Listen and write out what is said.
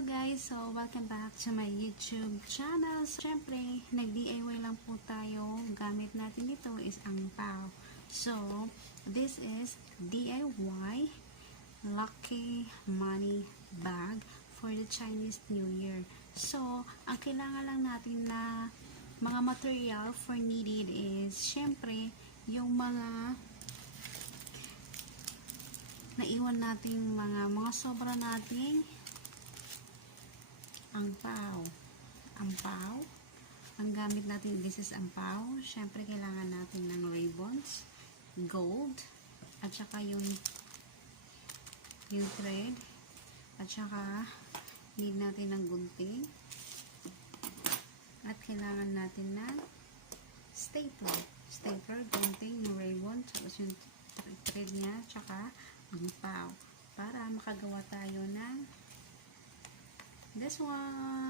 Hello guys! So, welcome back to my YouTube channel. So, syempre, nag-DIY lang po tayo. Gamit natin ito is ANGPAO. So, this is DIY Lucky Money Bag for the Chinese New Year. So, ang kailangan lang natin na mga material for needed is, syempre, yung mga naiwan nating mga sobra nating ANGPAO. Ang gamit natin, this is ANGPAO. Syempre, kailangan natin ng ribbons, gold, at saka yung thread, at saka need natin ng gunting, at kailangan natin ng stapler, gunting, yung ribbon, tapos yung thread niya, tsaka ANGPAO, para makagawa tayo ng this one.